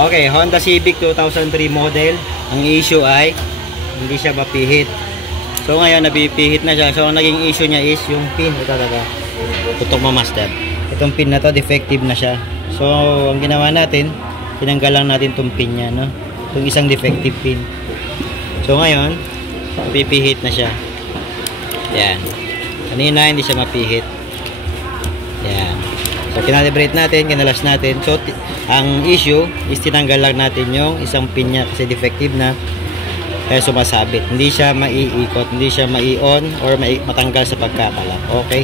Okay, Honda Civic 2003 model. Ang issue ay hindi siya mapihit. So ngayon napipihit na siya. So ang naging issue niya is yung pin. Ito talaga. Tutok mo, master. Itong pin na to defective na siya. So ang ginawa natin, tinanggal lang natin itong pin niya, no? Itong isang defective pin. So ngayon, napipihit na siya. Yan. Kanina hindi siya mapihit. Yan. So kinalibrate natin, kinalas natin. So ang issue is tinanggal lang natin yung isang pin niya kasi defective na. Kaya sumasabit. Hindi siya maiikot, hindi siya mai-on or matanggal sa pagkakalat. Okay?